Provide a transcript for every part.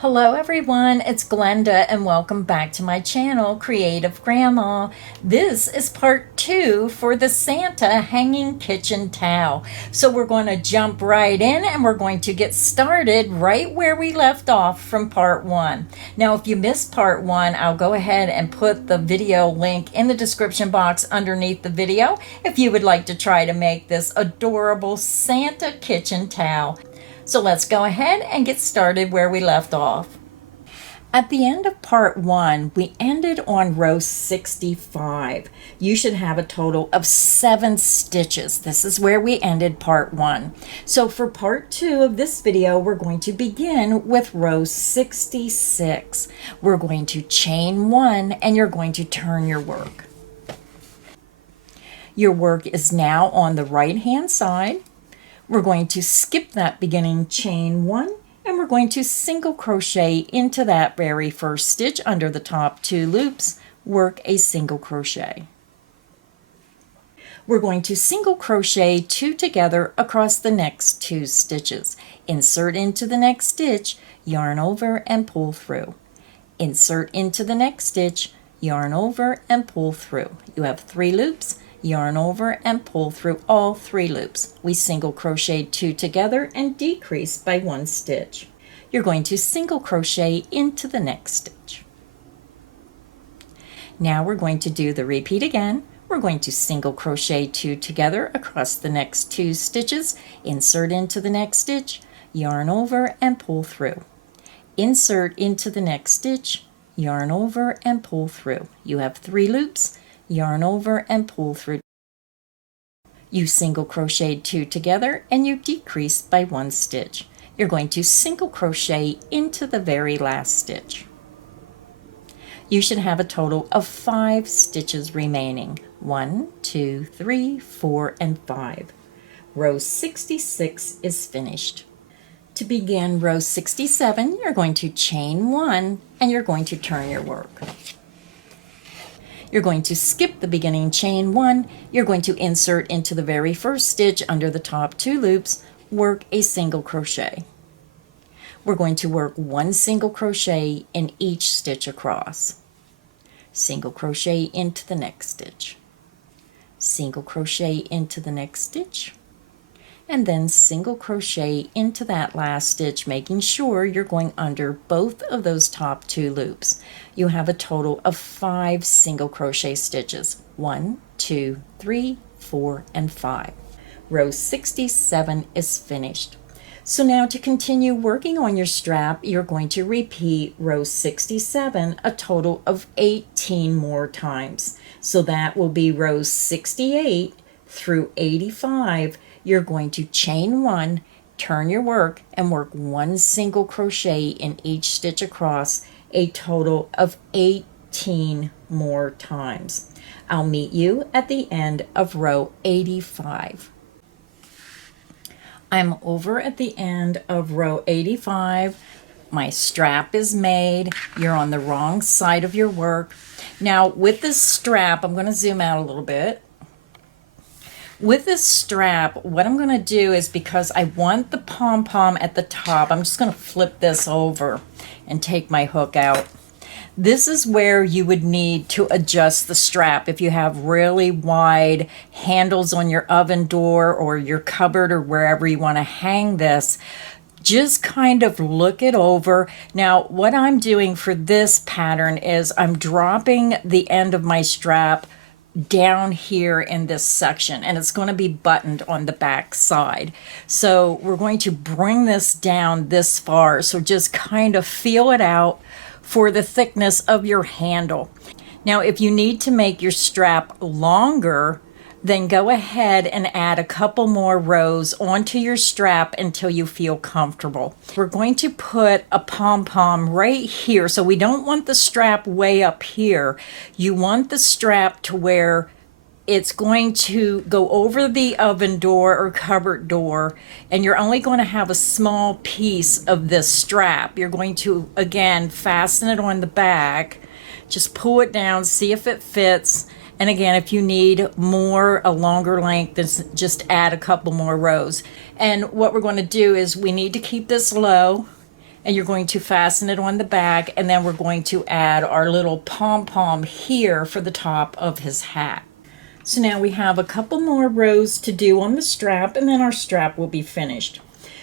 Hello everyone, it's Glenda and welcome back to my channel, Creative Grandma. This is part 2 for the Santa hanging kitchen towel. So we're going to jump right in and we're going to get started right where we left off from part 1. Now if you missed part 1, I'll go ahead and put the video link in the description box underneath the video if you would like to try to make this adorable Santa kitchen towel. So let's go ahead and get started where we left off. At the end of part 1, we ended on row 65. You should have a total of 7 stitches. This is where we ended part 1. So for part 2 of this video, we're going to begin with row 66. We're going to chain 1 and you're going to turn your work. Your work is now on the right hand side. We're going to skip that beginning chain 1 and we're going to single crochet into that very first stitch under the top 2 loops, work a single crochet. We're going to single crochet 2 together across the next 2 stitches. Insert into the next stitch, yarn over and pull through. Insert into the next stitch, yarn over and pull through. You have 3 loops. Yarn over and pull through all 3 loops. We single crochet 2 together and decrease by 1 stitch. You're going to single crochet into the next stitch. Now we're going to do the repeat again. We're going to single crochet 2 together across the next 2 stitches, insert into the next stitch, yarn over and pull through. Insert into the next stitch, yarn over and pull through. You have 3 loops. Yarn over and pull through. You single crocheted 2 together and you decrease by 1 stitch. You're going to single crochet into the very last stitch. You should have a total of 5 stitches remaining. 1, 2, 3, 4, and 5. Row 66 is finished. To begin row 67, you're going to chain 1 and you're going to turn your work. You're going to skip the beginning chain 1. You're going to insert into the very first stitch under the top 2 loops, work a single crochet. We're going to work 1 single crochet in each stitch across. Single crochet into the next stitch. Single crochet into the next stitch. And then single crochet into that last stitch, making sure you're going under both of those top 2 loops. You have a total of 5 single crochet stitches. 1, 2, 3, 4, and 5. Row 67 is finished. So now to continue working on your strap, you're going to repeat row 67 a total of 18 more times. So that will be rows 68 through 85. You're going to chain 1, turn your work, and work 1 single crochet in each stitch across, a total of 18 more times. I'll meet you at the end of row 85. I'm over at the end of row 85. My strap is made. You're on the wrong side of your work. Now with this strap, I'm going to zoom out a little bit. With this strap, what I'm going to do is, because I want the pom-pom at the top, I'm just going to flip this over and take my hook out. This is where you would need to adjust the strap if you have really wide handles on your oven door or your cupboard or wherever you want to hang this. Just kind of look it over. Now, what I'm doing for this pattern is I'm dropping the end of my strap down here in this section, and it's going to be buttoned on the back side. So we're going to bring this down this far. So just kind of feel it out for the thickness of your handle. Now, if you need to make your strap longer, then go ahead and add a couple more rows onto your strap until you feel comfortable. We're going to put a pom-pom right here. So we don't want the strap way up here. You want the strap to where it's going to go over the oven door or cupboard door, and you're only going to have a small piece of this strap. You're going to, again, fasten it on the back. Just pull it down, see if it fits. And again, if you need more, a longer length, just add a couple more rows. And what we're going to do is we need to keep this low and you're going to fasten it on the back, and then we're going to add our little pom-pom here for the top of his hat. So now we have a couple more rows to do on the strap, and then our strap will be finished.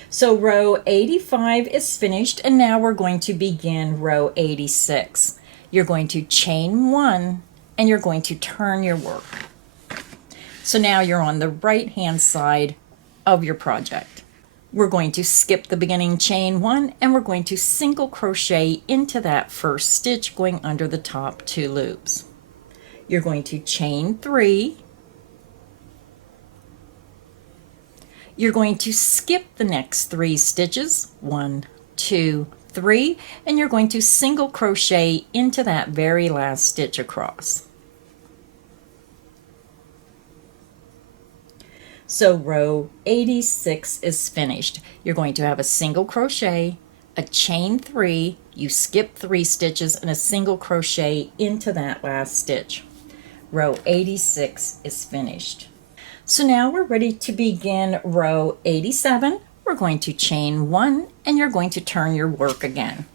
So row 85 is finished, and now we're going to begin row 86. You're going to chain 1, and you're going to turn your work. So now you're on the right hand side of your project. We're going to skip the beginning chain 1, and we're going to single crochet into that first stitch going under the top 2 loops. You're going to chain 3. You're going to skip the next 3 stitches, 1, 2, 3, and you're going to single crochet into that very last stitch across. So row 86 is finished. You're going to have a single crochet, a chain 3, you skip 3 stitches, and a single crochet into that last stitch. Row 86 is finished. So now we're ready to begin row 87. We're going to chain 1, and you're going to turn your work again.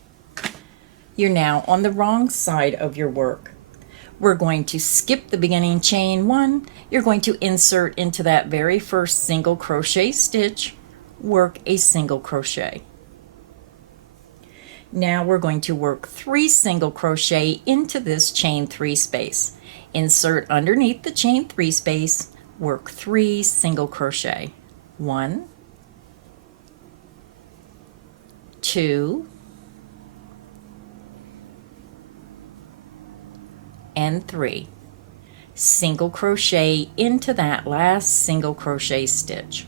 You're now on the wrong side of your work. We're going to skip the beginning chain 1. You're going to insert into that very first single crochet stitch, work a single crochet. Now we're going to work 3 single crochet into this chain 3 space. Insert underneath the chain 3 space, work 3 single crochet. 1, 2, and 3. Single crochet into that last single crochet stitch.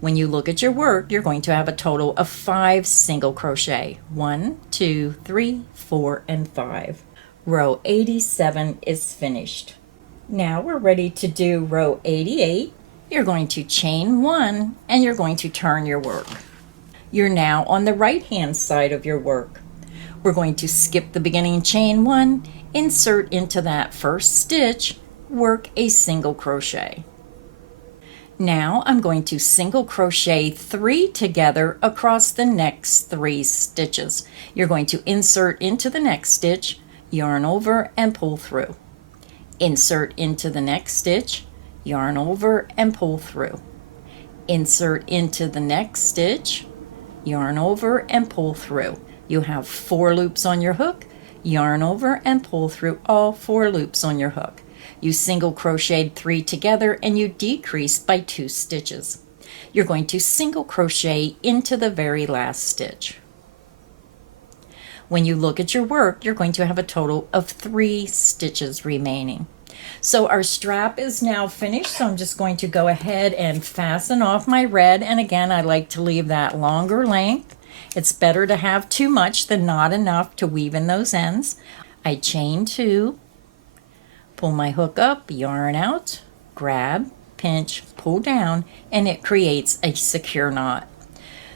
When you look at your work, you're going to have a total of 5 single crochet. 1, 2, 3, 4, and 5. Row 87 is finished. Now we're ready to do row 88. You're going to chain 1, and you're going to turn your work. You're now on the right hand side of your work. We're going to skip the beginning chain 1, insert into that first stitch, work a single crochet. Now I'm going to single crochet 3 together across the next 3 stitches. You're going to insert into the next stitch, yarn over, and pull through. Insert into the next stitch, yarn over, and pull through. Insert into the next stitch, yarn over, and pull through. You have 4 loops on your hook, yarn over, and pull through all 4 loops on your hook. You single crocheted 3 together, and you decrease by 2 stitches. You're going to single crochet into the very last stitch. When you look at your work, you're going to have a total of 3 stitches remaining. So our strap is now finished, so I'm just going to go ahead and fasten off my red. And again, I like to leave that longer length. It's better to have too much than not enough to weave in those ends. I chain 2, pull my hook up, yarn out, grab, pinch, pull down, and it creates a secure knot.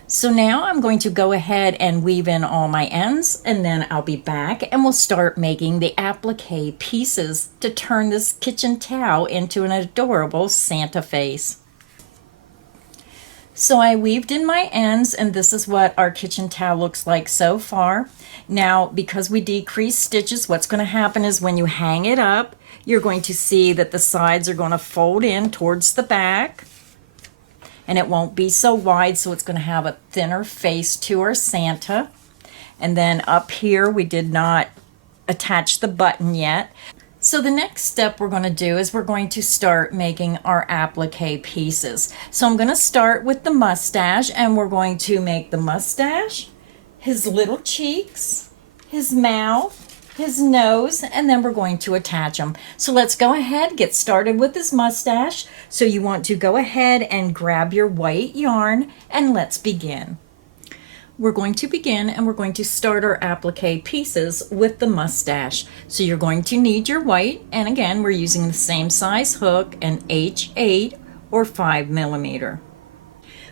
So now I'm going to go ahead and weave in all my ends, and then I'll be back and we'll start making the applique pieces to turn this kitchen towel into an adorable Santa face. So I weaved in my ends, and this is what our kitchen towel looks like so far. Now, because we decreased stitches, what's going to happen is when you hang it up, you're going to see that the sides are going to fold in towards the back, and it won't be so wide, so it's going to have a thinner face to our Santa. And then up here, we did not attach the button yet. So the next step we're going to do is we're going to start making our applique pieces. So I'm going to start with the mustache, and we're going to make the mustache, his little cheeks, his mouth, his nose, and then we're going to attach them. So let's go ahead, get started with his mustache. So you want to go ahead and grab your white yarn, and let's begin. We're going to begin, and we're going to start our applique pieces with the mustache. So you're going to need your white, and again, we're using the same size hook, an H8 or 5mm.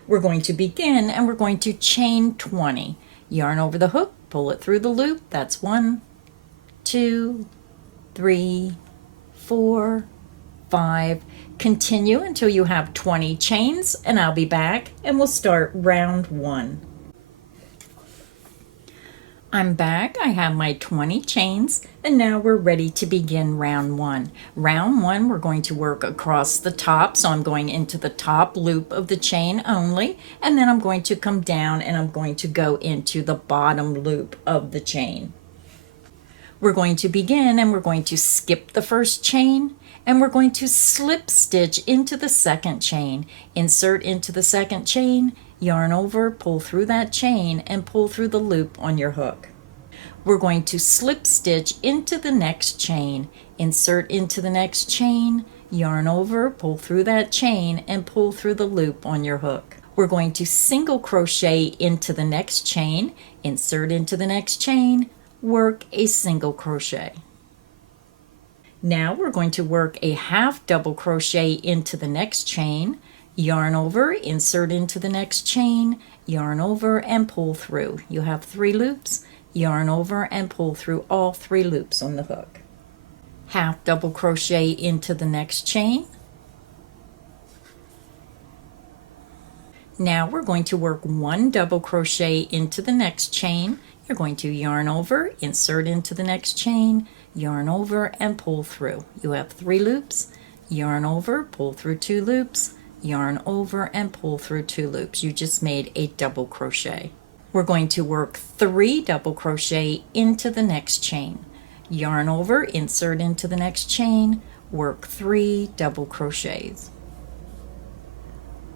We're going to begin, and we're going to chain 20. Yarn over the hook, pull it through the loop. That's 1, 2, 3, 4, 5. Continue until you have 20 chains, and I'll be back, and we'll start round 1. I'm back. I have my 20 chains, and now we're ready to begin round one. Round one, we're going to work across the top, so I'm going into the top loop of the chain only, and then I'm going to come down and I'm going to go into the bottom loop of the chain. We're going to begin and we're going to skip the first chain, and we're going to slip stitch into the second chain. Insert into the second chain, yarn over, pull through that chain, and pull through the loop on your hook. We're going to slip stitch into the next chain, insert into the next chain, yarn over, pull through that chain, and pull through the loop on your hook. We're going to single crochet into the next chain, insert into the next chain, work a single crochet. Now we're going to work a half double crochet into the next chain, yarn over, insert into the next chain, yarn over, and pull through. You have 3 loops, yarn over and pull through all 3 loops on the hook. Half double crochet into the next chain. Now we're going to work 1 double crochet into the next chain. You're going to yarn over, insert into the next chain, yarn over, and pull through. You have 3 loops, yarn over, pull through 2 loops, yarn over, and pull through 2 loops. You just made a double crochet. We're going to work 3 double crochet into the next chain. Yarn over, insert into the next chain, work 3 double crochets.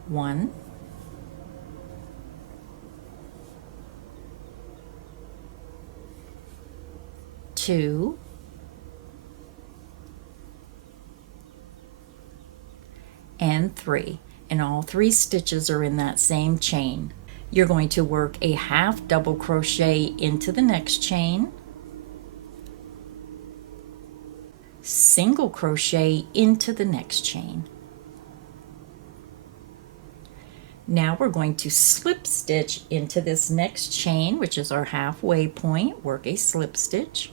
1, 2, and 3, and all 3 stitches are in that same chain. You're going to work a half double crochet into the next chain, single crochet into the next chain. Now we're going to slip stitch into this next chain, which is our halfway point, work a slip stitch.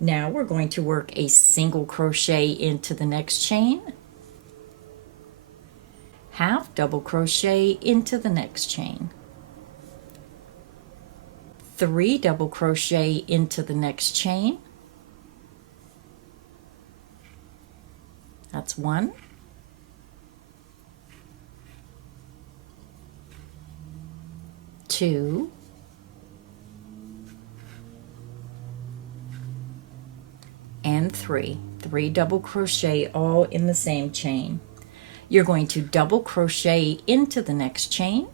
Now we're going to work a single crochet into the next chain, half double crochet into the next chain, 3 double crochet into the next chain. That's 1, 2, and 3. 3 double crochet all in the same chain. You're going to double crochet into the next chain,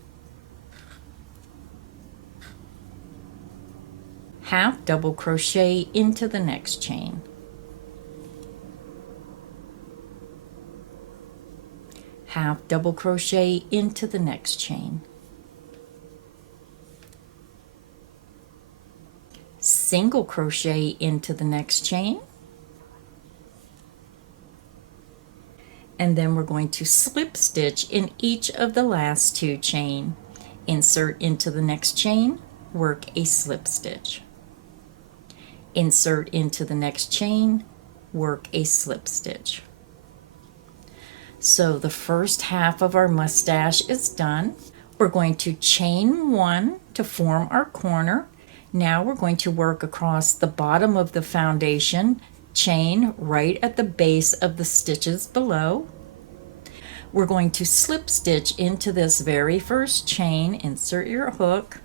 half double crochet into the next chain, half double crochet into the next chain, single crochet into the next chain, and then we're going to slip stitch in each of the last 2 chain. Insert into the next chain, work a slip stitch. Insert into the next chain, work a slip stitch. So the first half of our mustache is done. We're going to chain 1 to form our corner. Now we're going to work across the bottom of the foundation, chain right at the base of the stitches below. We're going to slip stitch into this very first chain, insert your hook,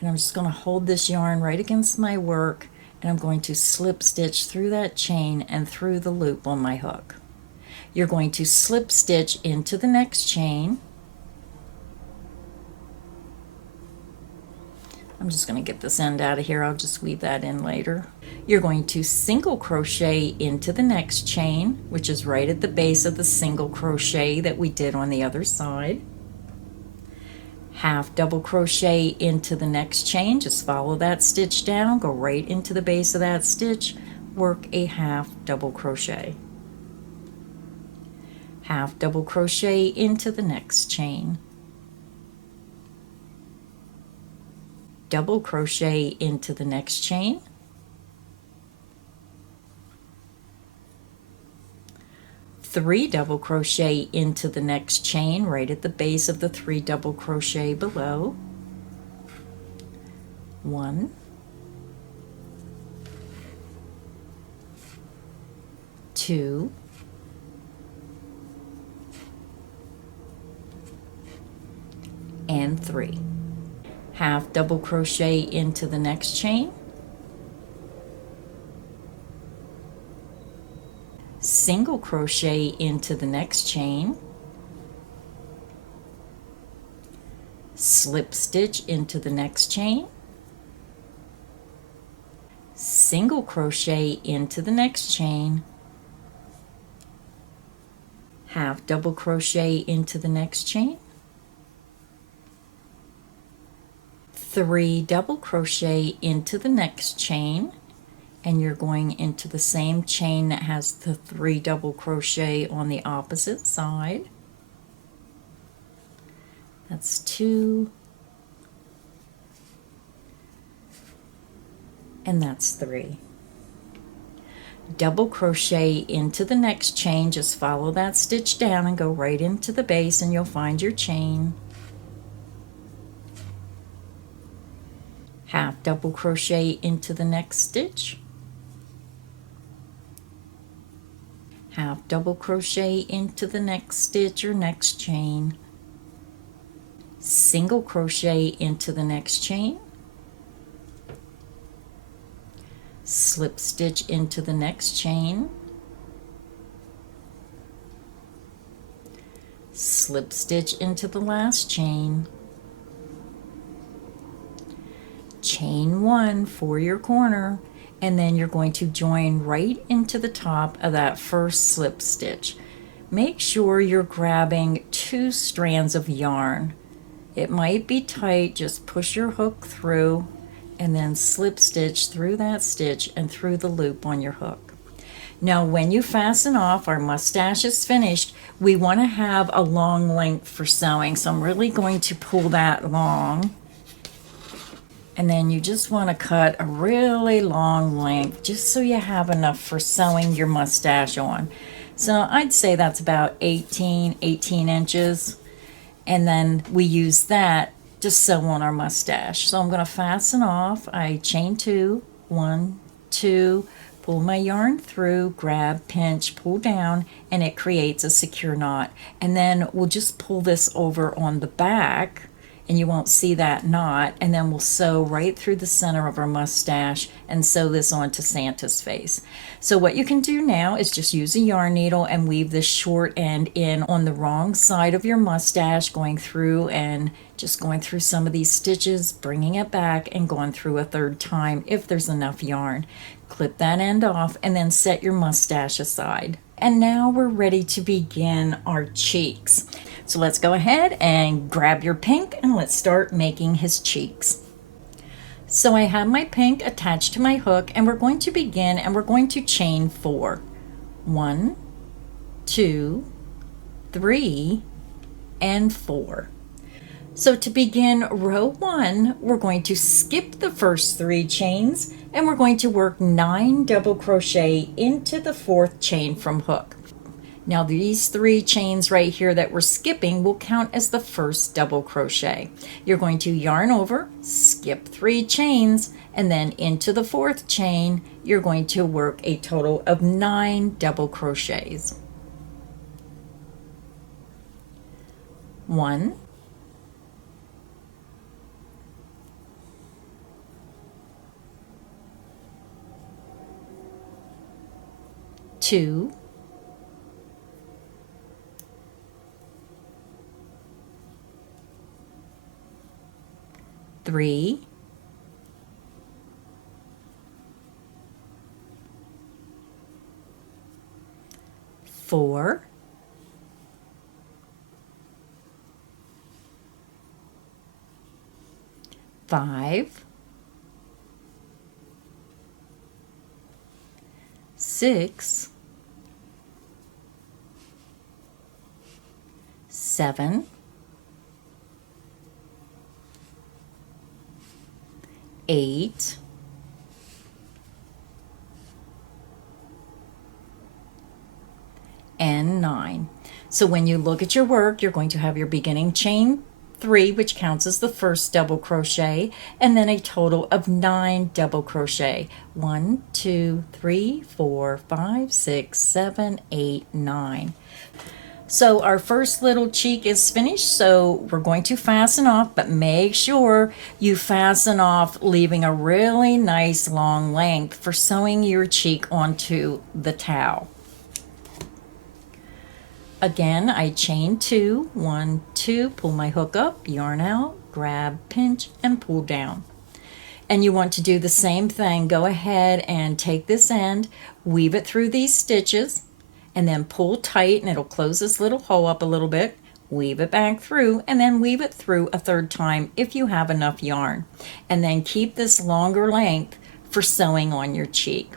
and I'm just going to hold this yarn right against my work, and I'm going to slip stitch through that chain and through the loop on my hook. You're going to slip stitch into the next chain. I'm just going to get this end out of here. I'll just weave that in later. You're going to single crochet into the next chain, which is right at the base of the single crochet that we did on the other side. Half double crochet into the next chain. Just follow that stitch down, go right into the base of that stitch, work a half double crochet. Half double crochet into the next chain. Double crochet into the next chain, 3 double crochet into the next chain right at the base of the 3 double crochet below, 1, 2, and 3. Half double crochet into the next chain, single crochet into the next chain, slip stitch into the next chain, single crochet into the next chain, half double crochet into the next chain, 3 double crochet into the next chain, and you're going into the same chain that has the 3 double crochet on the opposite side. That's 2, and that's 3. Double crochet into the next chain, just follow that stitch down and go right into the base and you'll find your chain. Half double crochet into the next stitch, half double crochet into the next stitch or next chain, single crochet into the next chain, slip stitch into the next chain, slip stitch into the last chain, chain 1 for your corner, and then you're going to join right into the top of that first slip stitch. Make sure you're grabbing 2 strands of yarn. It might be tight, just push your hook through and then slip stitch through that stitch and through the loop on your hook. Now when you fasten off, our mustache is finished. We want to have a long length for sewing, so I'm really going to pull that long. And then you just want to cut a really long length just so you have enough for sewing your mustache on. So I'd say that's about 18 inches. And then we use that to sew on our mustache. So I'm going to fasten off. I chain 2, 1, 2, pull my yarn through, grab, pinch, pull down, and it creates a secure knot. And then we'll just pull this over on the back and you won't see that knot, and then we'll sew right through the center of our mustache and sew this onto Santa's face. So what you can do now is just use a yarn needle and weave this short end in on the wrong side of your mustache, going through and just going through some of these stitches, bringing it back and going through a 3rd time if there's enough yarn. Clip that end off and then set your mustache aside. And now we're ready to begin our cheeks. So let's go ahead and grab your pink and let's start making his cheeks. So I have my pink attached to my hook and we're going to begin and we're going to chain 4. 1, 2, 3, and 4. So to begin row 1, we're going to skip the first 3 chains and we're going to work 9 double crochet into the 4th chain from hook. Now these 3 chains right here that we're skipping will count as the first double crochet. You're going to yarn over, skip 3 chains, and then into the 4th chain, you're going to work a total of 9 double crochets. 1, 2, 3, 4, 5, 6, 7, 8, 9. So when you look at your work, you're going to have your beginning chain 3, which counts as the first double crochet, and then a total of 9 double crochet. 1, 2, 3, 4, 5, 6, 7, 8, 9. So our first little cheek is finished, so we're going to fasten off, but make sure you fasten off leaving a really nice long length for sewing your cheek onto the towel. Again, I chain 2, 1, 2, pull my hook up, yarn out, grab, pinch, and pull down. And you want to do the same thing. Go ahead and take this end, weave it through these stitches, and then pull tight, and it'll close this little hole up a little bit. Weave it back through, and then weave it through a third time if you have enough yarn. And then keep this longer length for sewing on your cheek.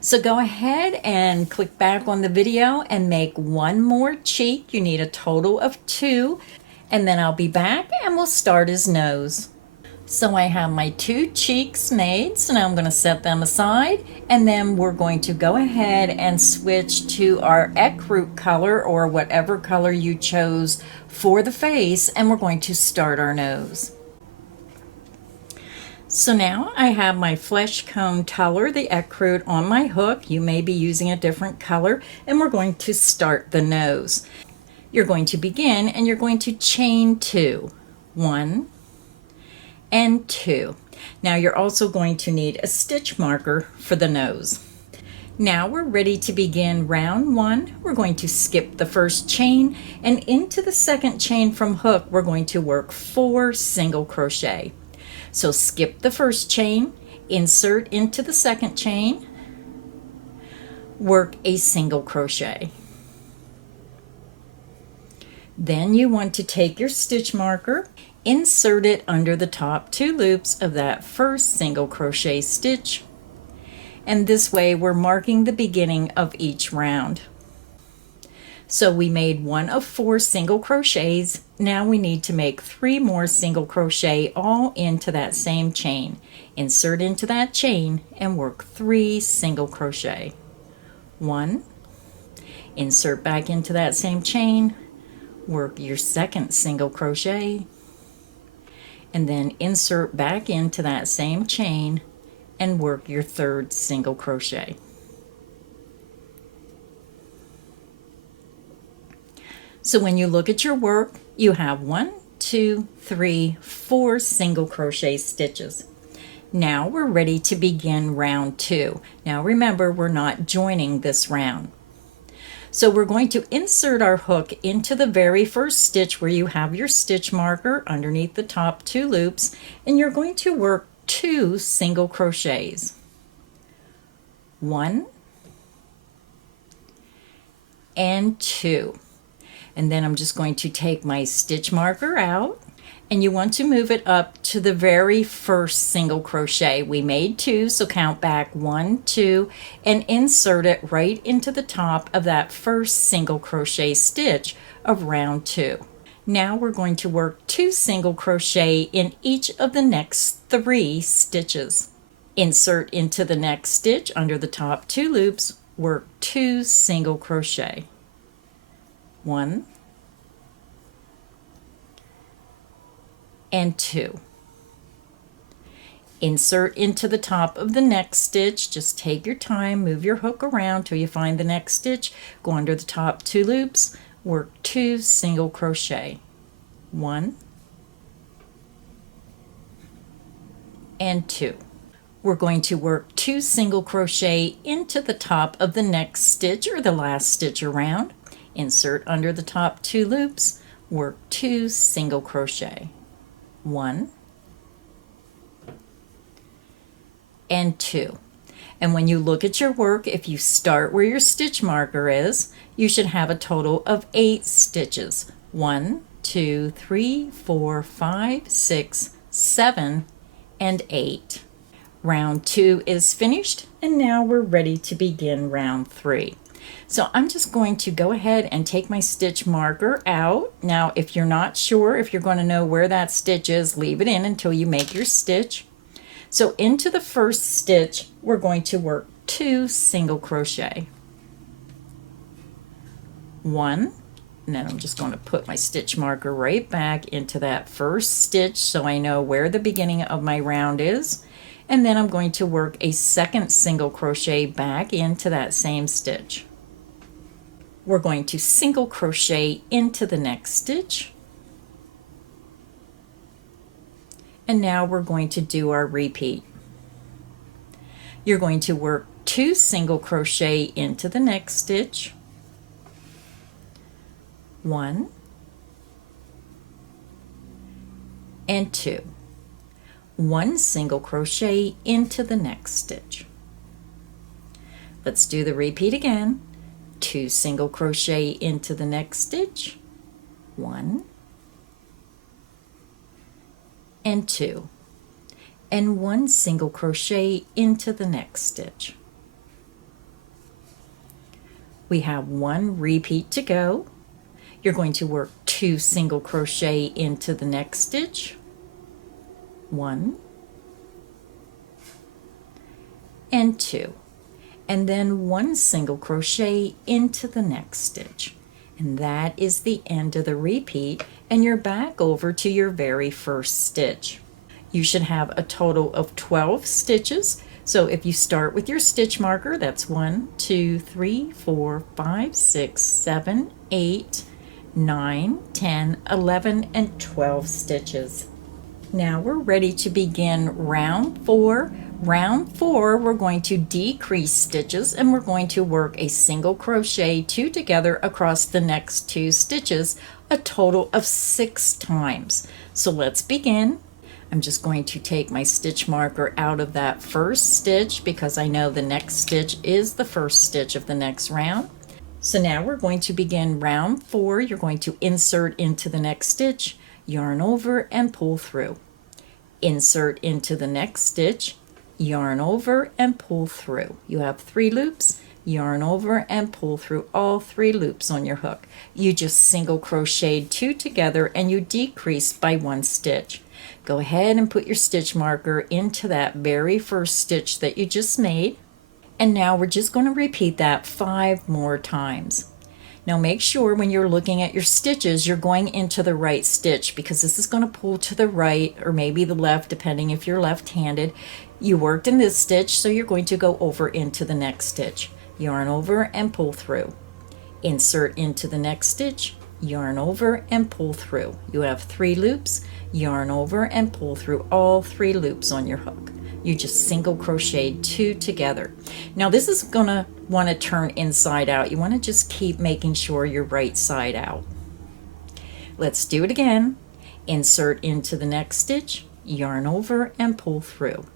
So go ahead and click back on the video and make one more cheek. You need a total of 2, and then I'll be back and we'll start his nose. So I have my 2 cheeks made, so now I'm going to set them aside, and then we're going to go ahead and switch to our ecruit color or whatever color you chose for the face, and we're going to start our nose. So now I have my flesh cone color, the ecruit, on my hook. You may be using a different color, and we're going to start the nose. You're going to begin and you're going to chain 2, 1 and 2. Now you're also going to need a stitch marker for the nose. Now we're ready to begin round 1. We're going to skip the first chain, and into the second chain from hook we're going to work 4 single crochet. So skip the first chain, insert into the second chain, work a single crochet. Then you want to take your stitch marker, insert it under the top 2 loops of that first single crochet stitch, and this way we're marking the beginning of each round. So we made 1 of 4 single crochets. Now we need to make 3 more single crochet all into that same chain. Insert into that chain and work 3 single crochet. 1, insert back into that same chain, work your second single crochet, and then insert back into that same chain and work your third single crochet. So when you look at your work, you have 1, 2, 3, 4 single crochet stitches. Now we're ready to begin round 2. Now remember, we're not joining this round. So we're going to insert our hook into the very first stitch where you have your stitch marker underneath the top 2 loops, and you're going to work 2 single crochets. 1 and 2. And then I'm just going to take my stitch marker out, and you want to move it up to the very first single crochet. We made 2, so count back 1, 2, and insert it right into the top of that first single crochet stitch of round 2. Now we're going to work 2 single crochet in each of the next 3 stitches. Insert into the next stitch under the top 2 loops, work 2 single crochet. 1 and 2. Insert into the top of the next stitch. Just take your time, move your hook around till you find the next stitch. Go under the top 2 loops, work 2 single crochet. 1 and 2. We're going to work 2 single crochet into the top of the next stitch or the last stitch around. Insert under the top 2 loops, work 2 single crochet. 1 and 2. And when you look at your work, if you start where your stitch marker is, you should have a total of 8 stitches. 1, 2, 3, 4, 5, 6, 7, and 8. Round 2 is finished, and now we're ready to begin round 3. So I'm just going to go ahead and take my stitch marker out. Now, if you're not sure, if you're going to know where that stitch is, leave it in until you make your stitch. So into the first stitch, we're going to work 2 single crochet. 1, And then I'm just going to put my stitch marker right back into that first stitch so I know where the beginning of my round is. And then I'm going to work a second single crochet back into that same stitch. We're going to single crochet into the next stitch. And now we're going to do our repeat. You're going to work 2 single crochet into the next stitch. 1 and 2. 1 single crochet into the next stitch. Let's do the repeat again. 2 single crochet into the next stitch. 1 and 2. And 1 single crochet into the next stitch. We have 1 repeat to go. You're going to work 2 single crochet into the next stitch. 1 and 2. And then 1 single crochet into the next stitch. And that is the end of the repeat, and you're back over to your very first stitch. You should have a total of 12 stitches. So if you start with your stitch marker, that's 1, 2, 3, 4, 5, 6, 7, 8, 9, 10, 11, and 12 stitches. Now we're ready to begin round 4. Round 4, we're going to decrease stitches and we're going to work a single crochet 2 together across the next 2 stitches, a total of 6 times. So let's begin. I'm just going to take my stitch marker out of that first stitch because I know the next stitch is the first stitch of the next round. So now we're going to begin round 4. You're going to insert into the next stitch, yarn over and pull through. Insert into the next stitch, yarn over and pull through. You have 3 loops, yarn over and pull through all 3 loops on your hook. You just single crocheted 2 together and you decrease by 1 stitch. Go ahead and put your stitch marker into that very first stitch that you just made. And now we're just going to repeat that 5 more times. Now make sure when you're looking at your stitches, you're going into the right stitch because this is going to pull to the right or maybe the left, depending if you're left-handed. You worked in this stitch, so you're going to go over into the next stitch. Yarn over and pull through. Insert into the next stitch, yarn over and pull through. You have 3 loops, yarn over and pull through all 3 loops on your hook. You just single crocheted 2 together. Now this is going to want to turn inside out. You want to just keep making sure you're right side out. Let's do it again. Insert into the next stitch, yarn over and pull through.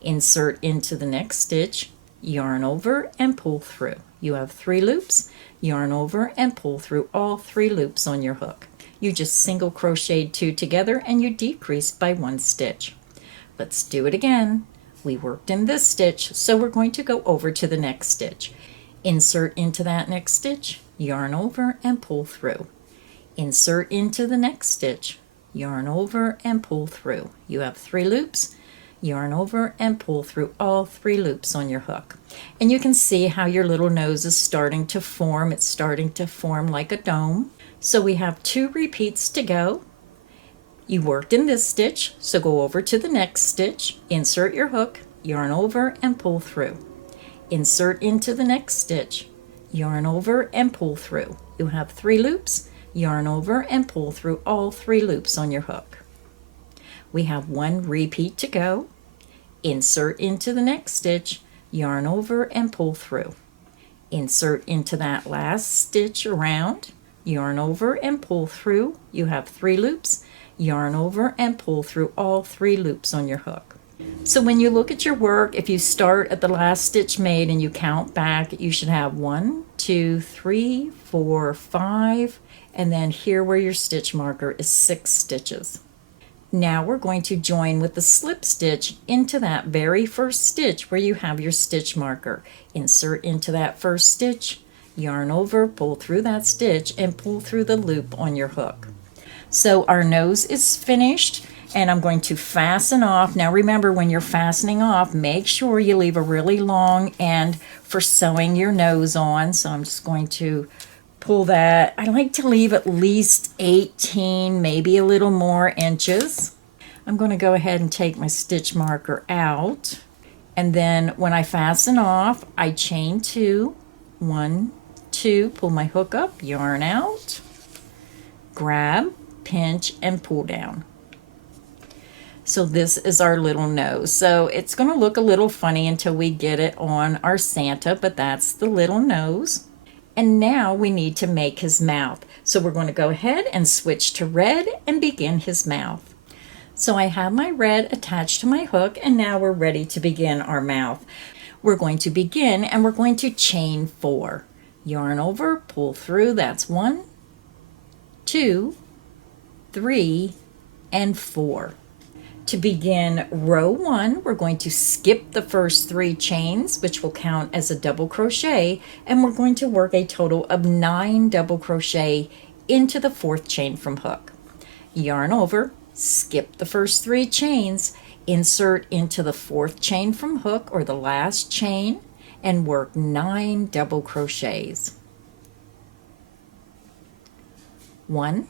Insert into the next stitch, yarn over and pull through. You have 3 loops, yarn over and pull through all 3 loops on your hook. You just single crocheted 2 together and you decrease by 1 stitch. Let's do it again. We worked in this stitch, so we're going to go over to the next stitch. Insert into that next stitch, yarn over and pull through. Insert into the next stitch, yarn over and pull through. You have 3 loops, yarn over and pull through all 3 loops on your hook. And you can see how your little nose is starting to form. It's starting to form like a dome. So we have 2 repeats to go. You worked in this stitch, so go over to the next stitch, insert your hook, yarn over and pull through. Insert into the next stitch, yarn over and pull through. You have 3 loops, yarn over and pull through all 3 loops on your hook. We have 1 repeat to go. Insert into the next stitch, yarn over and pull through. Insert into that last stitch around, yarn over and pull through. You have 3 loops, yarn over and pull through all 3 loops on your hook. So when you look at your work, if you start at the last stitch made and you count back, you should have 1, 2, 3, 4, 5, and then here where your stitch marker is 6 stitches. Now we're going to join with the slip stitch into that very first stitch where you have your stitch marker. Insert into that first stitch, yarn over, pull through that stitch, and pull through the loop on your hook. So our nose is finished and I'm going to fasten off. Now remember, when you're fastening off, make sure you leave a really long end for sewing your nose on. So I'm just going to pull that. I like to leave at least 18, maybe a little more inches. I'm going to go ahead and take my stitch marker out. And then when I fasten off, I chain 2, 1, 2, pull my hook up, yarn out, grab, pinch, and pull down. So this is our little nose. So it's going to look a little funny until we get it on our Santa, but that's the little nose. And now we need to make his mouth. So we're going to go ahead and switch to red and begin his mouth. So I have my red attached to my hook, and now we're ready to begin our mouth. We're going to begin and we're going to chain 4. Yarn over, pull through, that's 1, 2, 3, and 4. To begin row 1, we're going to skip the first 3 chains, which will count as a double crochet, and we're going to work a total of 9 double crochet into the 4th chain from hook. Yarn over, skip the first 3 chains, insert into the 4th chain from hook or the last chain, and work 9 double crochets. 1,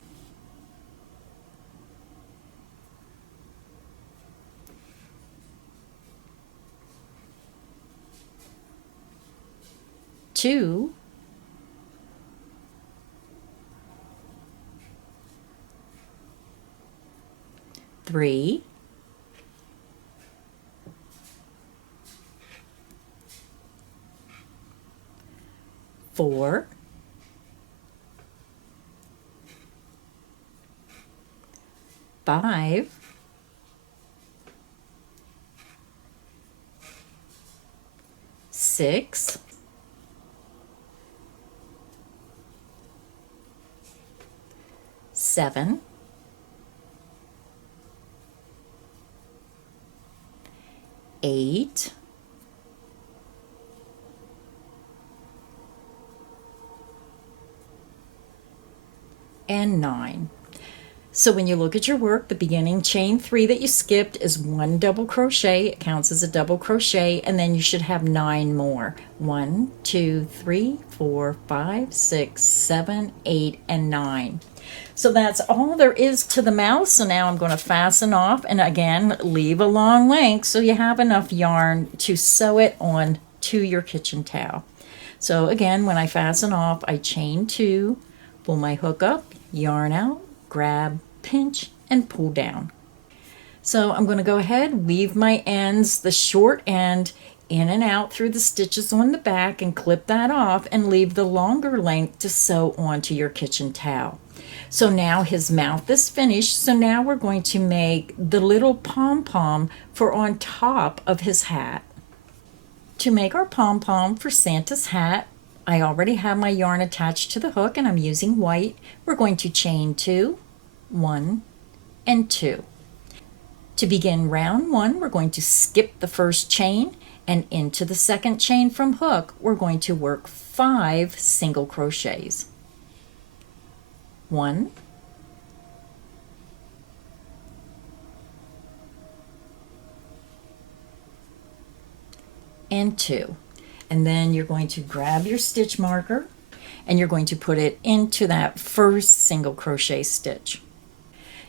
2, 3, 4, 5, 6, 7, 8, 9. So when you look at your work, the beginning chain 3 that you skipped is 1 double crochet. It counts as a double crochet, and then you should have 9 more. 1, 2, 3, 4, 5, 6, 7, 8, and 9. So that's all there is to the mouth. So now I'm going to fasten off, and again, leave a long length so you have enough yarn to sew it on to your kitchen towel. So again, when I fasten off, I chain 2, pull my hook up, yarn out, grab, pinch, and pull down. So I'm going to go ahead, weave my ends, the short end, in and out through the stitches on the back, and clip that off and leave the longer length to sew onto your kitchen towel. So now his mouth is finished. So now we're going to make the little pom-pom for on top of his hat. To make our pom-pom for Santa's hat, I already have my yarn attached to the hook and I'm using white. We're going to chain 2, 1, and 2. To begin round 1, we're going to skip the first chain, and into the 2nd chain from hook, we're going to work 5 single crochets. 1, and 2. And then you're going to grab your stitch marker and you're going to put it into that first single crochet stitch.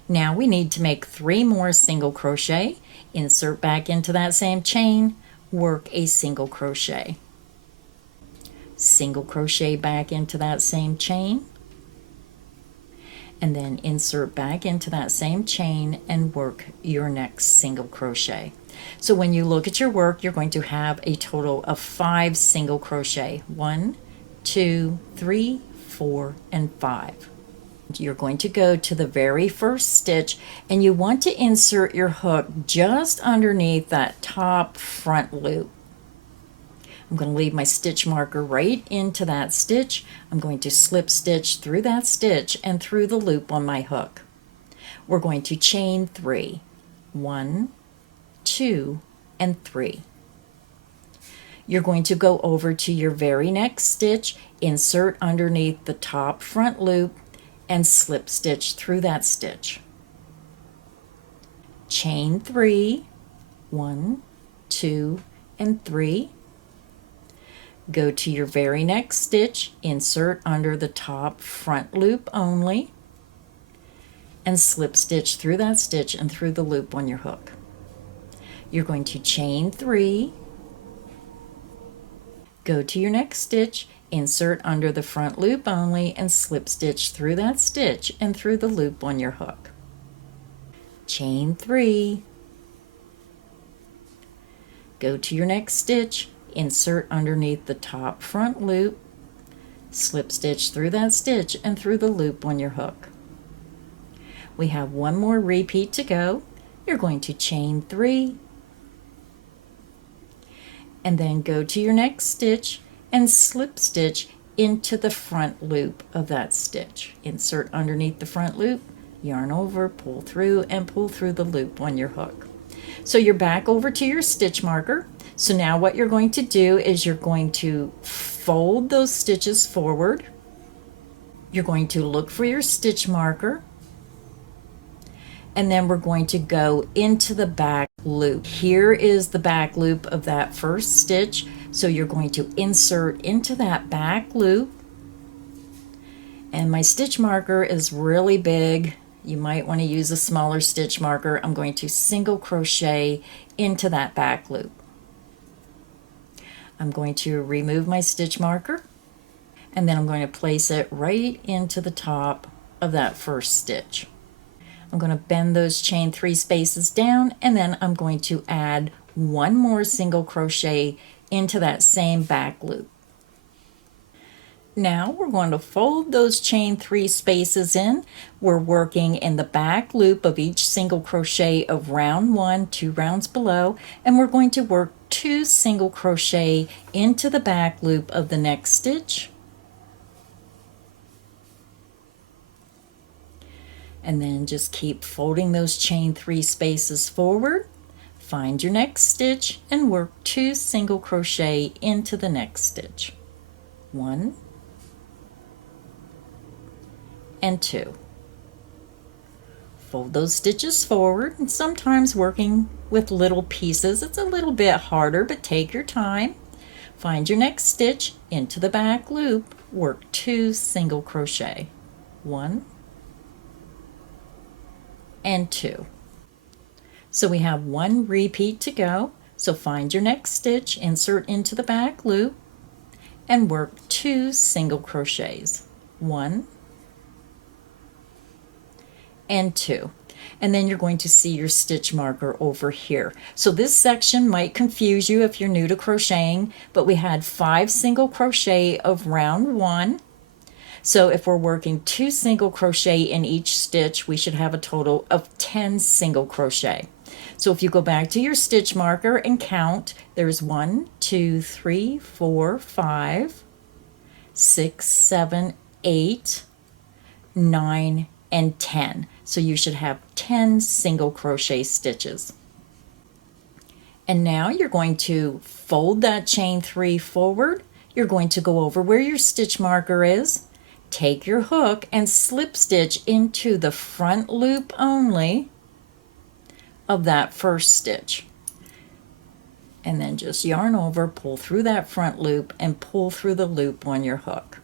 Now we need to make 3 more single crochet. Insert back into that same chain, work a single crochet. Single crochet back into that same chain, and then insert back into that same chain and work your next single crochet. So when you look at your work, you're going to have a total of 5 single crochet. 1, 2, 3, 4, and 5. You're going to go to the very first stitch and you want to insert your hook just underneath that top front loop. I'm going to leave my stitch marker right into that stitch. I'm going to slip stitch through that stitch and through the loop on my hook. We're going to chain 3. 1, 2, and 3. You're going to go over to your very next stitch, insert underneath the top front loop, and slip stitch through that stitch. Chain 3, 1, 2, and 3. Go to your very next stitch, insert under the top front loop only, and slip stitch through that stitch and through the loop on your hook. You're going to chain 3, go to your next stitch, insert under the front loop only, and slip stitch through that stitch and through the loop on your hook. Chain 3, go to your next stitch, insert underneath the top front loop, slip stitch through that stitch and through the loop on your hook. We have one more repeat to go. You're going to chain 3 and then go to your next stitch and slip stitch into the front loop of that stitch. Insert underneath the front loop, yarn over, pull through, and pull through the loop on your hook. So you're back over to your stitch marker. So now what you're going to do is you're going to fold those stitches forward. You're going to look for your stitch marker, and then we're going to go into the back loop. Here is the back loop of that first stitch. So you're going to insert into that back loop. And my stitch marker is really big. You might want to use a smaller stitch marker. I'm going to single crochet into that back loop. I'm going to remove my stitch marker, and then I'm going to place it right into the top of that first stitch. I'm going to bend those chain 3 spaces down, and then I'm going to add one more single crochet into that same back loop. Now we're going to fold those chain 3 spaces in. We're working in the back loop of each single crochet of round 1, 2 rounds below, and we're going to work 2 single crochet into the back loop of the next stitch. And then just keep folding those chain 3 spaces forward. Find your next stitch and work 2 single crochet into the next stitch. 1 and 2. Fold those stitches forward, and sometimes working with little pieces it's a little bit harder, but take your time. Find your next stitch into the back loop, work 2 single crochet. 1 and 2. So we have one repeat to go. So find your next stitch, insert into the back loop, and work 2 single crochets. 1 and 2. And then you're going to see your stitch marker over here. So this section might confuse you if you're new to crocheting, but we had 5 single crochet of round 1. So if we're working 2 single crochet in each stitch, we should have a total of 10 single crochet. So if you go back to your stitch marker and count, there's 1, 2, 3, 4, 5, 6, 7, 8, 9, and 10. So you should have 10 single crochet stitches. And now you're going to fold that chain 3 forward. You're going to go over where your stitch marker is. Take your hook and slip stitch into the front loop only of that first stitch. And then just yarn over, pull through that front loop, and pull through the loop on your hook.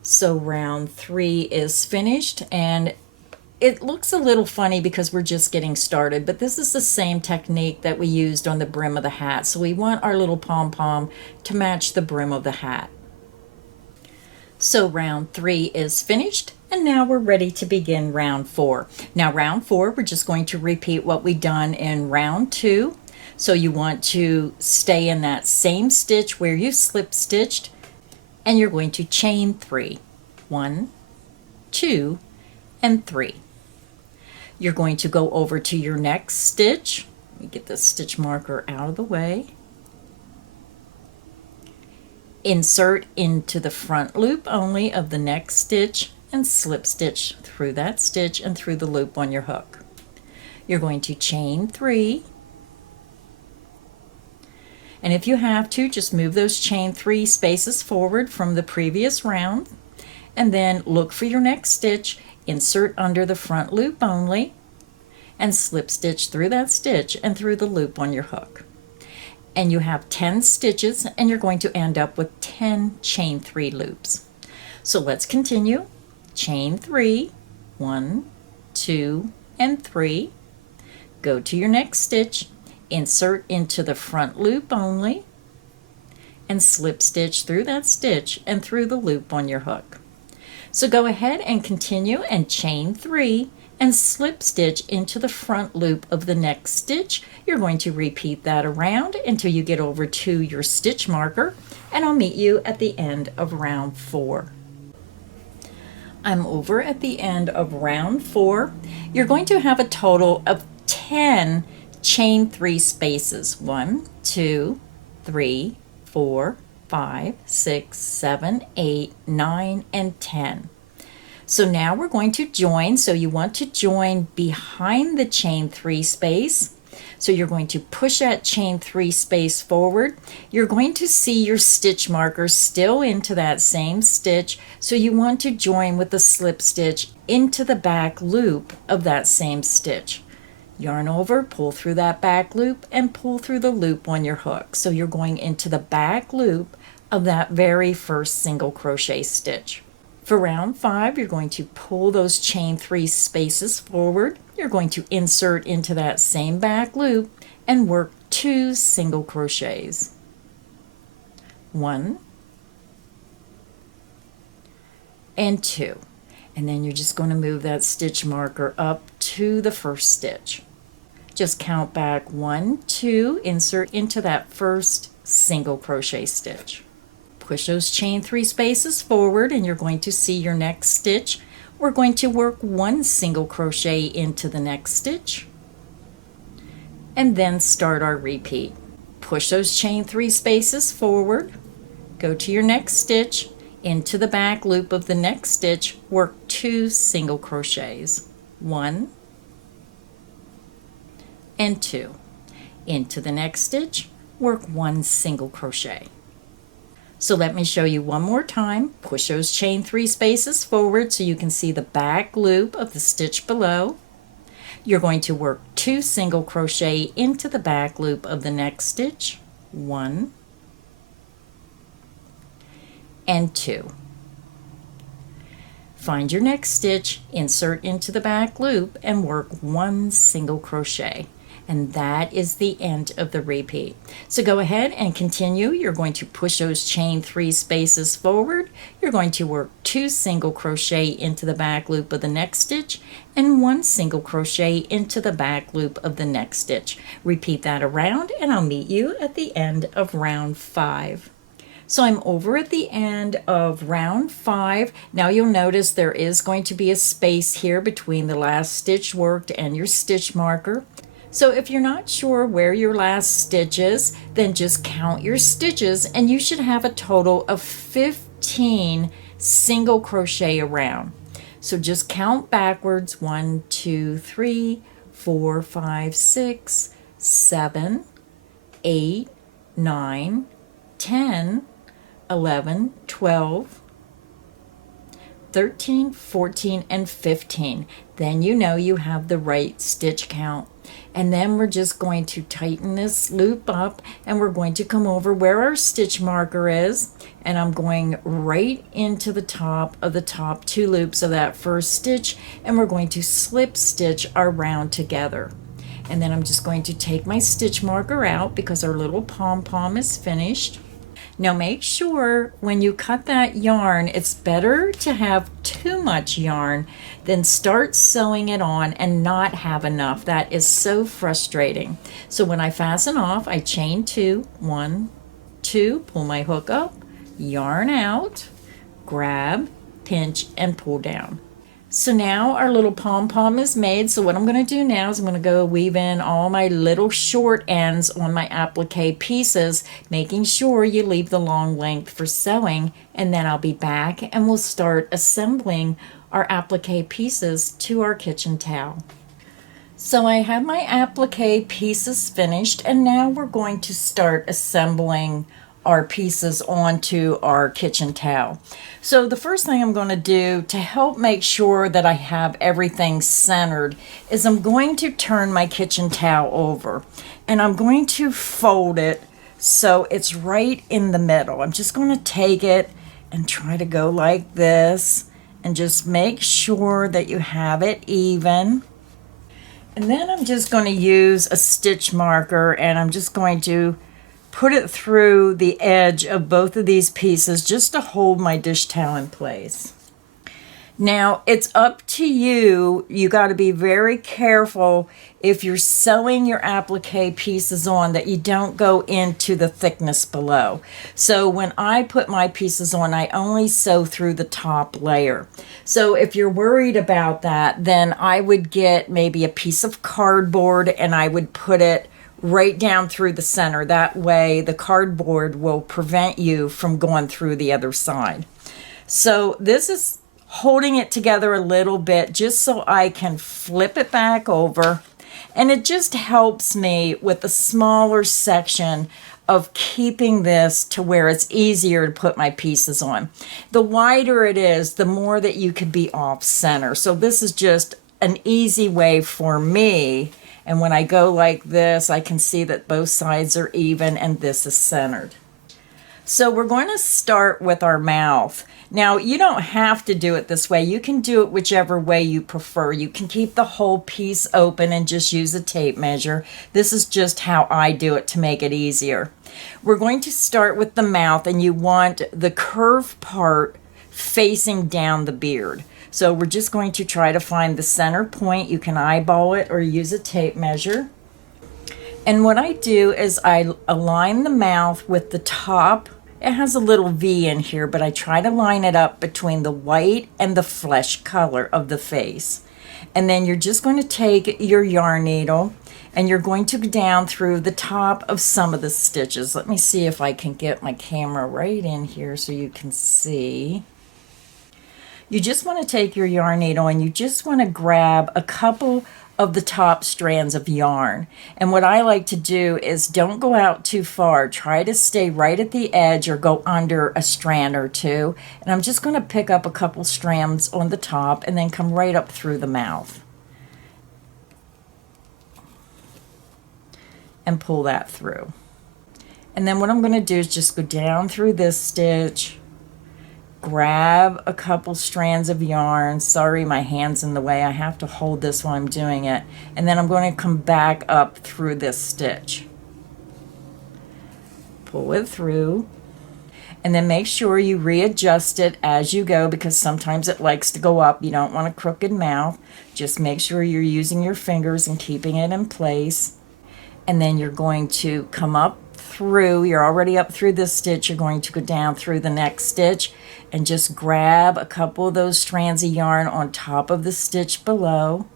So round 3 is finished, and it looks a little funny because we're just getting started, but this is the same technique that we used on the brim of the hat. So we want our little pom-pom to match the brim of the hat. So round 3 is finished, and now we're ready to begin round 4. Now round 4, we're just going to repeat what we done in round 2. So you want to stay in that same stitch where you slip stitched, and you're going to chain 3. 1, 2, and 3. You're going to go over to your next stitch. Let me get the stitch marker out of the way. Insert into the front loop only of the next stitch and slip stitch through that stitch and through the loop on your hook. You're going to chain 3. And if you have to, just move those chain 3 spaces forward from the previous round, and then look for your next stitch, insert under the front loop only, and slip stitch through that stitch and through the loop on your hook. and you have 10 stitches, and you're going to end up with 10 chain 3 loops. So let's continue. Chain 3, 1, 2, and 3. Go to your next stitch, insert into the front loop only, and slip stitch through that stitch and through the loop on your hook. So go ahead and continue and chain 3 and slip stitch into the front loop of the next stitch. You're going to repeat that around until you get over to your stitch marker, and I'll meet you at the end of round 4. I'm over at the end of round 4. You're going to have a total of 10 chain 3 spaces. 1, 2, 3, 4, 5, 6, 7, 8, 9, and 10. So now we're going to join. So you want to join behind the chain 3 space. So you're going to push that chain 3 space forward. You're going to see your stitch marker still into that same stitch. So you want to join with the slip stitch into the back loop of that same stitch. Yarn over, pull through that back loop, and pull through the loop on your hook. So you're going into the back loop of that very first single crochet stitch. For round 5, you're going to pull those chain 3 spaces forward. You're going to insert into that same back loop and work 2 single crochets. 1 and 2. And then you're just going to move that stitch marker up to the first stitch. Just count back 1, 2, insert into that first single crochet stitch. Push those chain 3 spaces forward, and you're going to see your next stitch. We're going to work 1 single crochet into the next stitch and then start our repeat. Push those chain 3 spaces forward, go to your next stitch, into the back loop of the next stitch, work 2 single crochets. 1 and 2. Into the next stitch, work 1 single crochet. So let me show you one more time. Push those chain 3 spaces forward so you can see the back loop of the stitch below. You're going to work 2 single crochet into the back loop of the next stitch. 1 and 2. Find your next stitch, insert into the back loop, and work 1 single crochet. And that is the end of the repeat. So go ahead and continue. You're going to push those chain 3 spaces forward. You're going to work 2 single crochet into the back loop of the next stitch and 1 single crochet into the back loop of the next stitch. Repeat that around, and I'll meet you at the end of round 5. So I'm over at the end of round 5. Now you'll notice there is going to be a space here between the last stitch worked and your stitch marker. So if you're not sure where your last stitch is, then just count your stitches, and you should have a total of 15 single crochet around. So just count backwards: 1, 2, 3, 4, 5, 6, 7, 8, 9, 10, 11, 12, 13, 14, and 15. Then you know you have the right stitch count. And then we're just going to tighten this loop up, and we're going to come over where our stitch marker is, and I'm going right into the top of the top 2 loops of that first stitch, and we're going to slip stitch our round together. And then I'm just going to take my stitch marker out because our little pom-pom is finished. Now make sure when you cut that yarn, it's better to have too much yarn than start sewing it on and not have enough. That is so frustrating. So when I fasten off, I chain 2, 1, 2, pull my hook up, yarn out, grab, pinch, and pull down. So now our little pom-pom is made. So what I'm going to do now is I'm going to go weave in all my little short ends on my applique pieces, making sure you leave the long length for sewing, and then I'll be back and we'll start assembling our applique pieces to our kitchen towel. So I have my applique pieces finished, and now we're going to start assembling our pieces onto our kitchen towel. So the first thing I'm going to do to help make sure that I have everything centered is I'm going to turn my kitchen towel over, and I'm going to fold it So it's right in the middle. I'm just going to take it and try to go like this and just make sure that you have it even. And then I'm just going to use a stitch marker and I'm just going to put it through the edge of both of these pieces just to hold my dish towel in place. Now, it's up to you. You got to be very careful if you're sewing your applique pieces on that you don't go into the thickness below. So when I put my pieces on, I only sew through the top layer. So if you're worried about that, then I would get maybe a piece of cardboard and I would put it right down through the center. That way the cardboard will prevent you from going through the other side. So this is holding it together a little bit just so I can flip it back over. And it just helps me with the smaller section of keeping this to where it's easier to put my pieces on. The wider it is, the more that you can be off center. So this is just an easy way for me. And when I go like this, I can see that both sides are even and this is centered. So we're going to start with our mouth. Now, you don't have to do it this way. You can do it whichever way you prefer. You can keep the whole piece open and just use a tape measure. This is just how I do it to make it easier. We're going to start with the mouth, and you want the curved part facing down the beard. So we're just going to try to find the center point. You can eyeball it or use a tape measure. And what I do is I align the mouth with the top. It has a little V in here, but I try to line it up between the white and the flesh color of the face. And then you're just going to take your yarn needle and you're going to go down through the top of some of the stitches. Let me see if I can get my camera right in here so you can see. You just want to take your yarn needle and you just want to grab a couple of the top strands of yarn. And what I like to do is don't go out too far. Try to stay right at the edge or go under a strand or two. And I'm just going to pick up a couple strands on the top and then come right up through the mouth. And pull that through. And then what I'm going to do is just go down through this stitch, grab a couple strands of yarn. Sorry, my hand's in the way. I have to hold this while I'm doing it. And then I'm going to come back up through this stitch. Pull it through. And then make sure you readjust it as you go because sometimes it likes to go up. You don't want a crooked mouth. Just make sure you're using your fingers and keeping it in place. And then you're going to come up through. You're already up through this stitch. You're going to go down through the next stitch and just grab a couple of those strands of yarn on top of the stitch below.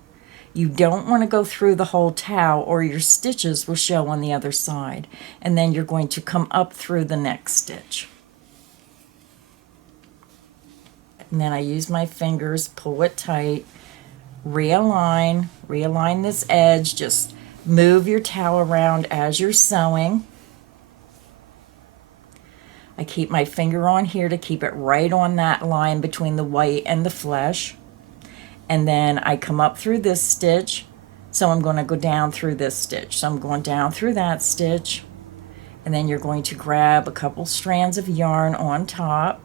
You don't want to go through the whole towel or your stitches will show on the other side. And then you're going to come up through the next stitch. And then I use my fingers, pull it tight, realign this edge, just move your towel around as you're sewing. I keep my finger on here to keep it right on that line between the white and the flesh. And then I come up through this stitch. So I'm going to go down through this stitch. So I'm going down through that stitch. And then you're going to grab a couple strands of yarn on top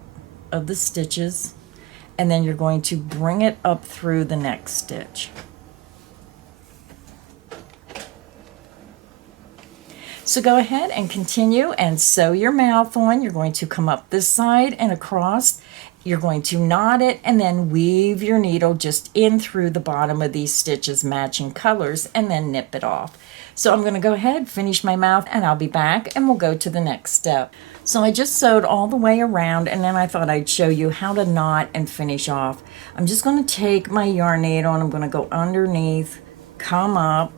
of the stitches. And then you're going to bring it up through the next stitch. So go ahead and continue and sew your mouth on. You're going to come up this side and across. You're going to knot it and then weave your needle just in through the bottom of these stitches, matching colors, and then nip it off. So I'm going to go ahead, finish my mouth, and I'll be back and we'll go to the next step. So I just sewed all the way around and then I thought I'd show you how to knot and finish off. I'm just going to take my yarn needle and I'm going to go underneath, come up,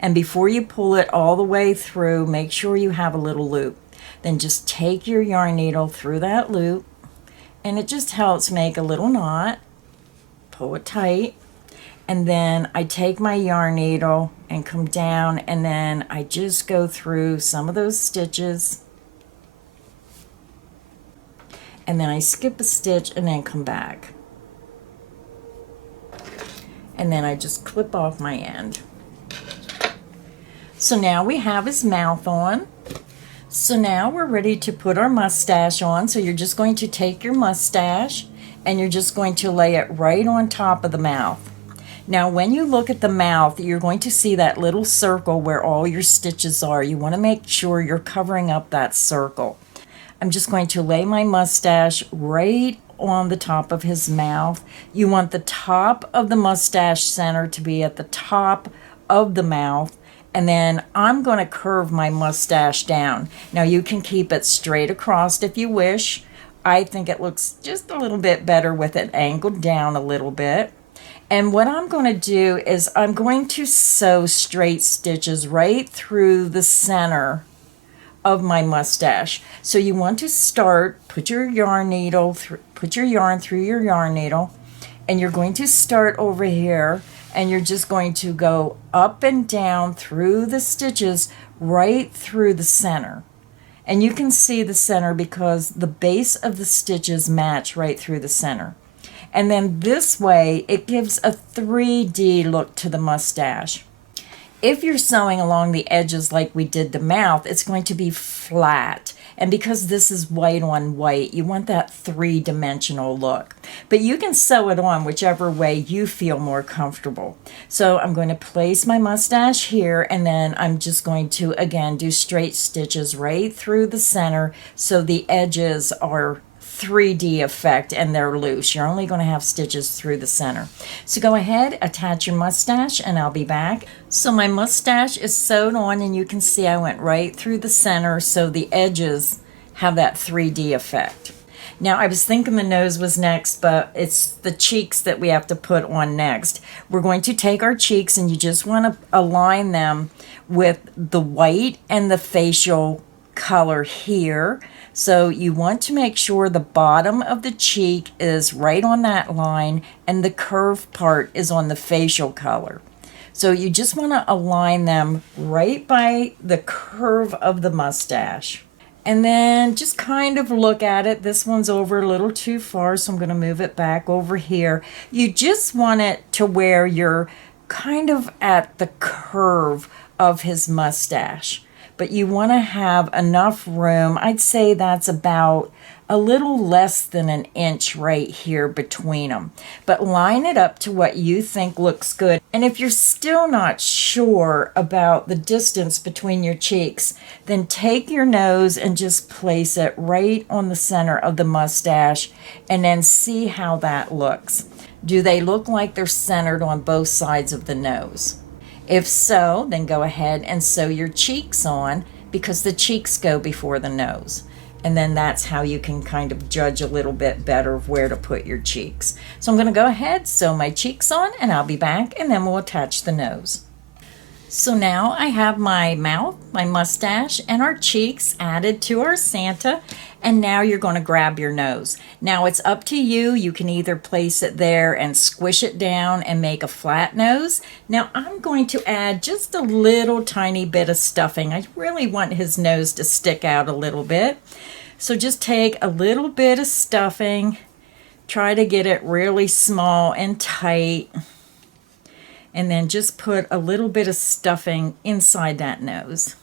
and before you pull it all the way through, make sure you have a little loop. Then just take your yarn needle through that loop, and it just helps make a little knot. Pull it tight, and then I take my yarn needle and come down, and then I just go through some of those stitches, and then I skip a stitch and then come back. And then I just clip off my end. So now we have his mouth on. So now we're ready to put our mustache on. So you're just going to take your mustache and you're just going to lay it right on top of the mouth. Now when you look at the mouth, you're going to see that little circle where all your stitches are. You want to make sure you're covering up that circle. I'm just going to lay my mustache right on the top of his mouth. You want the top of the mustache center to be at the top of the mouth. And then I'm going to curve my mustache down. Now you can keep it straight across if you wish. I think it looks just a little bit better with it angled down a little bit. And what I'm going to do is I'm going to sew straight stitches right through the center of my mustache. So you want to start, put your yarn through your yarn needle, and you're going to start over here, and you're just going to go up and down through the stitches right through the center. And you can see the center because the base of the stitches match right through the center. And then this way it gives a 3D look to the mustache. If you're sewing along the edges like we did the mouth, it's going to be flat. And because this is white on white, you want that three-dimensional look. But you can sew it on whichever way you feel more comfortable. So I'm going to place my mustache here, and then I'm just going to, again, do straight stitches right through the center so the edges are 3D effect and they're loose. You're only going to have stitches through the center. So go ahead, attach your mustache, and I'll be back. So my mustache is sewed on, and you can see I went right through the center so the edges have that 3D effect. Now I was thinking the nose was next, but it's the cheeks that we have to put on next. We're going to take our cheeks, and you just want to align them with the white and the facial color here. So you want to make sure the bottom of the cheek is right on that line and the curved part is on the facial color. So you just want to align them right by the curve of the mustache. And then just kind of look at it. This one's over a little too far, so I'm going to move it back over here. You just want it to where you're kind of at the curve of his mustache. But you want to have enough room. I'd say that's about a little less than an inch right here between them. But line it up to what you think looks good. And if you're still not sure about the distance between your cheeks, then take your nose and just place it right on the center of the mustache and then see how that looks. Do they look like they're centered on both sides of the nose? If so, then go ahead and sew your cheeks on because the cheeks go before the nose. And then that's how you can kind of judge a little bit better of where to put your cheeks. So I'm going to go ahead, sew my cheeks on, and I'll be back, and then we'll attach the nose. So now I have my mouth, my mustache, and our cheeks added to our Santa. And now you're going to grab your nose. Now it's up to you. You can either place it there and squish it down and make a flat nose. Now I'm going to add just a little tiny bit of stuffing. I really want his nose to stick out a little bit. So just take a little bit of stuffing. Try to get it really small and tight. And then just put a little bit of stuffing inside that nose.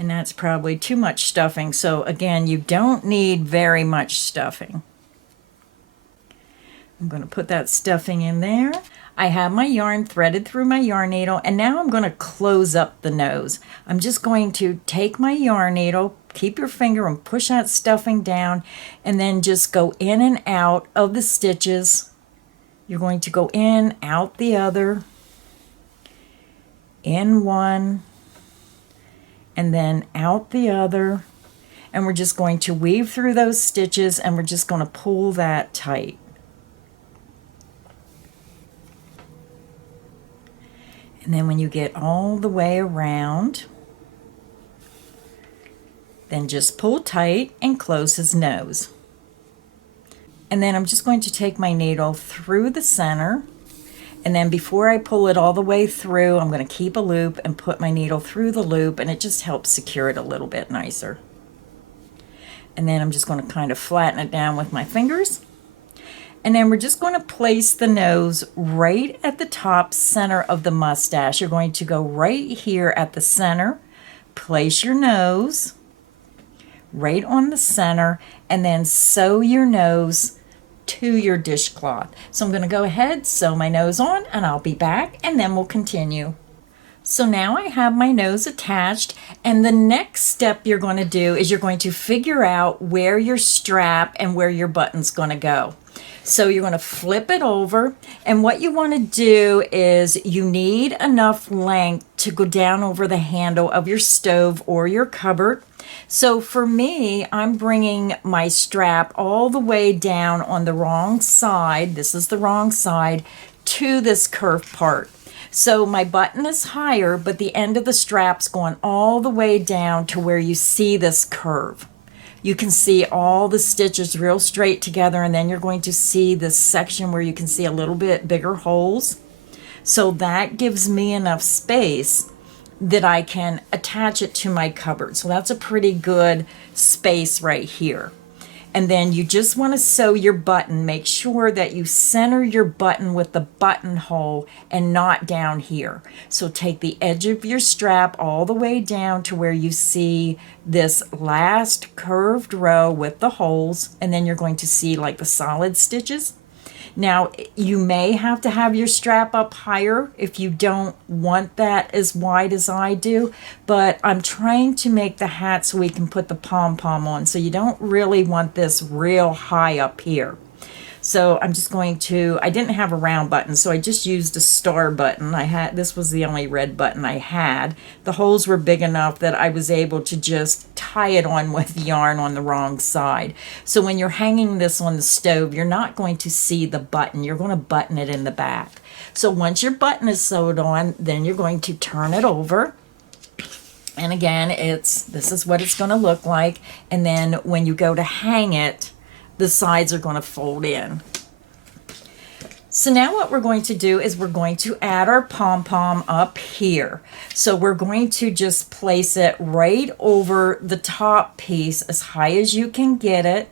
And that's probably too much stuffing. So again, you don't need very much stuffing. I'm going to put that stuffing in there. I have my yarn threaded through my yarn needle, and now I'm going to close up the nose. I'm just going to take my yarn needle, keep your finger and push that stuffing down, and then just go in and out of the stitches. You're going to go in, out the other, in one, and then out the other, and we're just going to weave through those stitches, and we're just going to pull that tight. And then when you get all the way around, then just pull tight and close his nose. And then I'm just going to take my needle through the center, and then before I pull it all the way through, I'm going to keep a loop and put my needle through the loop, and it just helps secure it a little bit nicer. And then I'm just going to kind of flatten it down with my fingers. And then we're just going to place the nose right at the top center of the mustache. You're going to go right here at the center, place your nose right on the center and then sew your nose to your dishcloth. So I'm going to go ahead, sew my nose on, and I'll be back and then we'll continue. So now I have my nose attached, and the next step you're going to do is you're going to figure out where your strap and where your button's going to go. So you're going to flip it over, and what you want to do is you need enough length to go down over the handle of your stove or your cupboard. So for me, I'm bringing my strap all the way down on the wrong side, this is the wrong side, to this curved part. So my button is higher, but the end of the strap's going all the way down to where you see this curve. You can see all the stitches real straight together, and then you're going to see this section where you can see a little bit bigger holes. So that gives me enough space that I can attach it to my cupboard. So that's a pretty good space right here. And then you just want to sew your button. Make sure that you center your button with the buttonhole and not down here. So take the edge of your strap all the way down to where you see this last curved row with the holes, and then you're going to see like the solid stitches. Now, you may have to have your strap up higher if you don't want that as wide as I do, but I'm trying to make the hat so we can put the pom-pom on, so you don't really want this real high up here. So I'm just going to, I didn't have a round button, so I just used a star button. This was the only red button I had. The holes were big enough that I was able to just tie it on with yarn on the wrong side. So when you're hanging this on the stove, you're not going to see the button. You're going to button it in the back. So once your button is sewed on, then you're going to turn it over. And again, this is what it's going to look like. And then when you go to hang it, the sides are going to fold in. So now what we're going to do is we're going to add our pom-pom up here. So we're going to just place it right over the top piece as high as you can get it,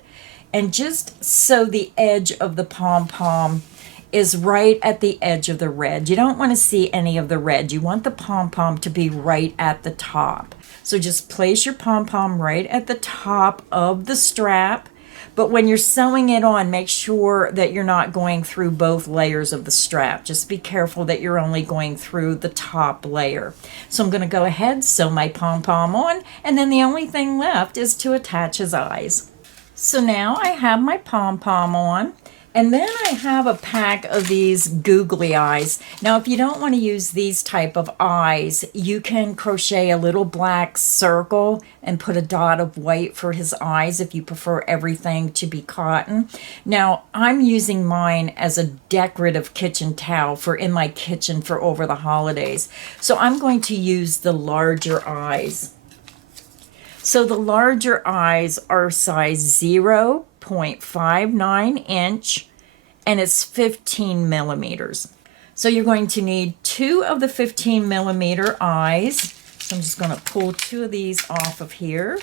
and just so the edge of the pom-pom is right at the edge of the red. You don't want to see any of the red. You want the pom-pom to be right at the top. So just place your pom-pom right at the top of the strap. But when you're sewing it on, make sure that you're not going through both layers of the strap. Just be careful that you're only going through the top layer. So I'm going to go ahead, sew my pom-pom on, and then the only thing left is to attach his eyes. So now I have my pom-pom on, and then I have a pack of these googly eyes. Now, if you don't want to use these type of eyes, you can crochet a little black circle and put a dot of white for his eyes if you prefer everything to be cotton. Now, I'm using mine as a decorative kitchen towel for in my kitchen for over the holidays. So I'm going to use the larger eyes. So the larger eyes are size 0.59 inch, and it's 15 millimeters. So you're going to need 2 of the 15 millimeter eyes. So I'm just going to pull 2 of these off of here.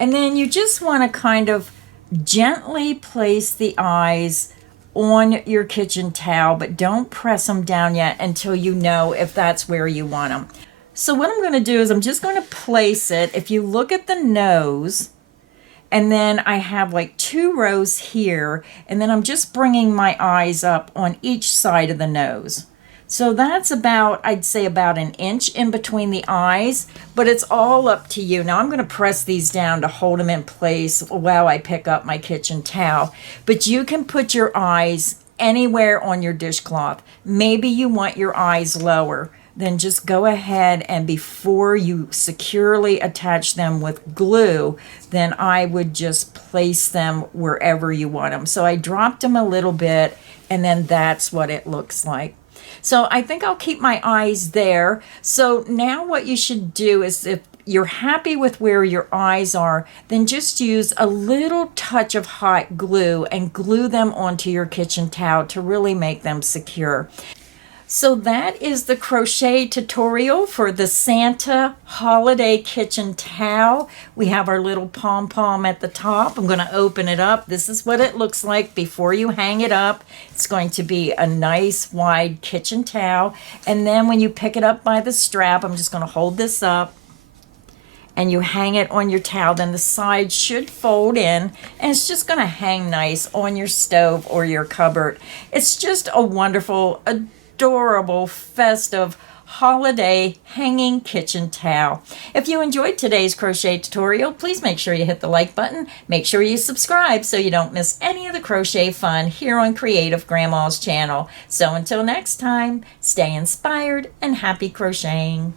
And then you just want to kind of gently place the eyes on your kitchen towel, but don't press them down yet until you know if that's where you want them. So what I'm going to do is I'm just going to place it. If you look at the nose, and then I have like 2 rows here, and then I'm just bringing my eyes up on each side of the nose. So that's about, I'd say about an inch in between the eyes, but it's all up to you. Now I'm going to press these down to hold them in place while I pick up my kitchen towel, but you can put your eyes anywhere on your dishcloth. Maybe you want your eyes lower. Then just go ahead, and before you securely attach them with glue, then I would just place them wherever you want them. So I dropped them a little bit, and then that's what it looks like. So I think I'll keep my eyes there. So now what you should do is, if you're happy with where your eyes are, then just use a little touch of hot glue and glue them onto your kitchen towel to really make them secure. So that is the crochet tutorial for the Santa Holiday Kitchen Towel. We have our little pom-pom at the top. I'm going to open it up. This is what it looks like before you hang it up. It's going to be a nice wide kitchen towel. And then when you pick it up by the strap, I'm just going to hold this up and you hang it on your towel. Then the side should fold in and it's just going to hang nice on your stove or your cupboard. It's just a wonderful, adorable, festive holiday hanging kitchen towel. If you enjoyed today's crochet tutorial, please make sure you hit the like button. Make sure you subscribe so you don't miss any of the crochet fun here on Creative Grandma's channel. So until next time, stay inspired and happy crocheting.